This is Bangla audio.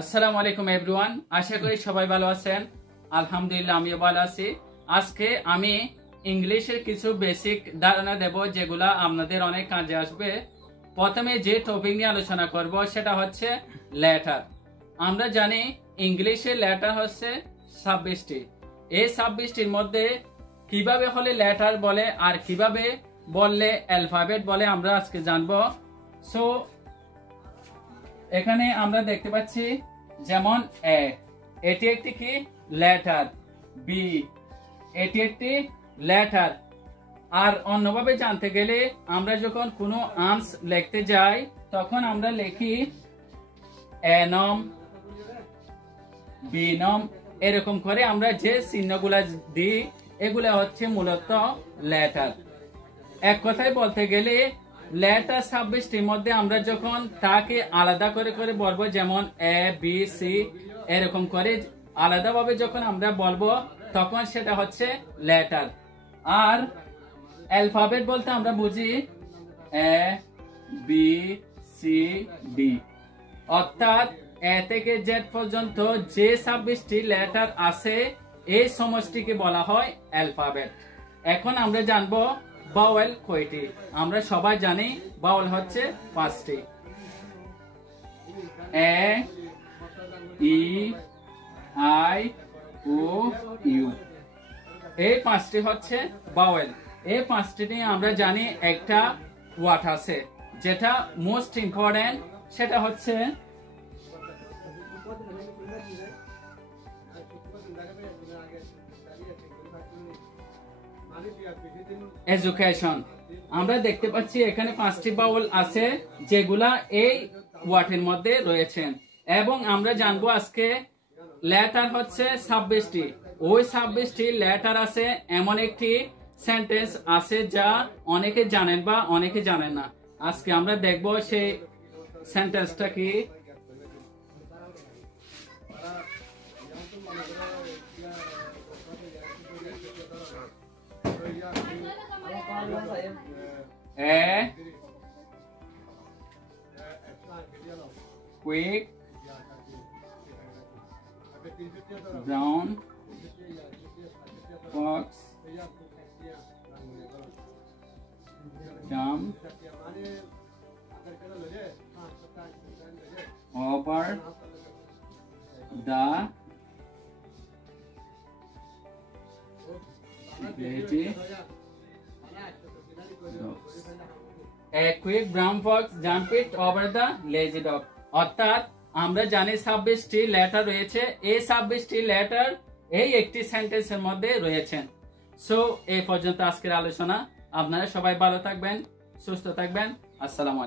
আসসালামু আলাইকুম এভরিওয়ান, আশা করি সবাই ভালো আছেন। আলহামদুলিল্লাহ আমিও ভালো আছি। আজকে আমি ইংলিশের কিছু বেসিক ধারণা দেব যেগুলা আপনাদের অনেক কাজে আসবে। প্রথমে যে টপিক নিয়ে আলোচনা করব সেটা হচ্ছে লেটার। আমরা জানি ইংলিশে লেটার হচ্ছে 26টি। এই 26টির মধ্যে কিভাবে হলে লেটার বলে আর কিভাবে বললে অ্যালফাবেট বলে আমরা আজকে জানবো। সো এখানে আমরা দেখতে পাচ্ছি যেমন এ, এটি একটি কি লেটার। বি, এটি একটি লেটার। আর অন্যভাবে জানতে গেলে আমরা যখন কোনো আর্মস লিখতে যাই তখন আমরা লিখি এ নম, বি নম, এরকম করে আমরা যে চিহ্নগুলা দিই এগুলা হচ্ছে মূলত লেটার। এক কথায় বলতে গেলে লেটার 26টির মধ্যে আমরা যখন তাকে আলাদা করে করে বলবো, যেমন এ বি সি এরকম করে আলাদাভাবে যখন আমরা বলবো তখন সেটা হচ্ছে লেটার। আর অ্যালফাবেট বলতে আমরা বুঝি এ বি সি ডি, অর্থাৎ এ থেকে জেড পর্যন্ত যে 26টি লেটার আছে এই সমষ্টিকে বলা হয় অ্যালফাবেট। এখন আমরা জানবো ভাওয়েল কয়টি। আমরা সবাই জানি ভাওয়েল হচ্ছে 5টি, এ ই আই ও ইউ। এই 5টি হচ্ছে ভাওয়েল। এই 5টি নিয়ে আমরা জানি একটা ওয়ার্ড আছে যেটা মোস্ট ইম্পর্টেন্ট, সেটা হচ্ছে এডুকেশন। আমরা দেখতে পাচ্ছি এখানে 5টি ভাওয়েল আছে যেগুলা এই ওয়ার্ডের মধ্যে রয়েছেন, এবং আমরা জানবো আজকে লেটার হচ্ছে 26টি। ওই 26টি লেটার আছে এমন একটি সেন্টেন্স আছে যা অনেকে জানেন বা অনেকে জানেন না। আজকে আমরা দেখব সেই সেন্টেন্সটা কি। A quick brown fox jump over the lazy A quick brown fox jumped over the lazy dog। অর্থাৎ আমরা জানি 26টি লেটার রয়েছে, এই 26টি লেটার এই একটি সেন্টেন্সের মধ্যে রয়েছেন। সো এই পর্যন্ত আজকের আলোচনা। আপনারা সবাই ভালো থাকবেন, সুস্থ থাকবেন। আসসালামু আলাইকুম।